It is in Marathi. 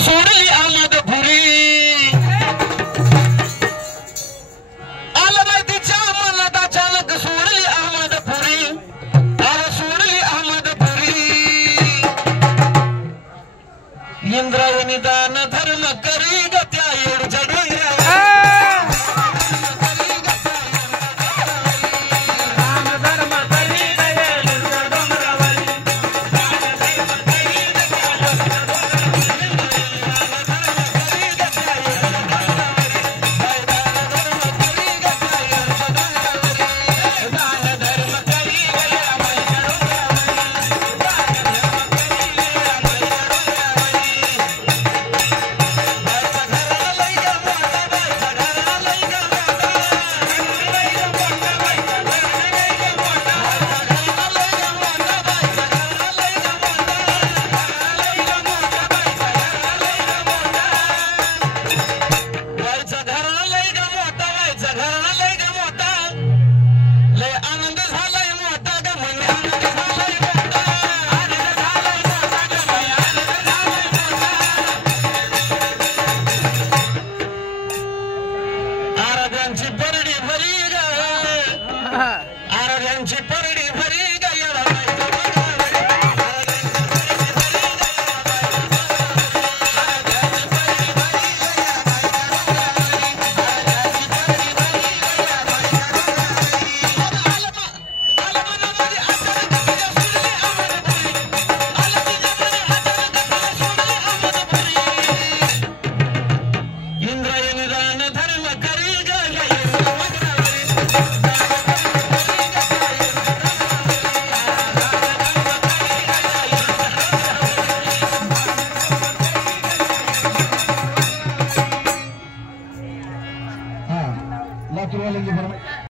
सोडली अहमदपुरी आलं नाही तिच्या मनात अचानक सोडली अहमदपुरी सोडली अहमदपुरी इंद्रायणी दान धर्म करी ग त्या येडच्या डोंगरावर आराध्यांची परडी भरी गया इंद्रायणी दान धर्म करी लातूर वाले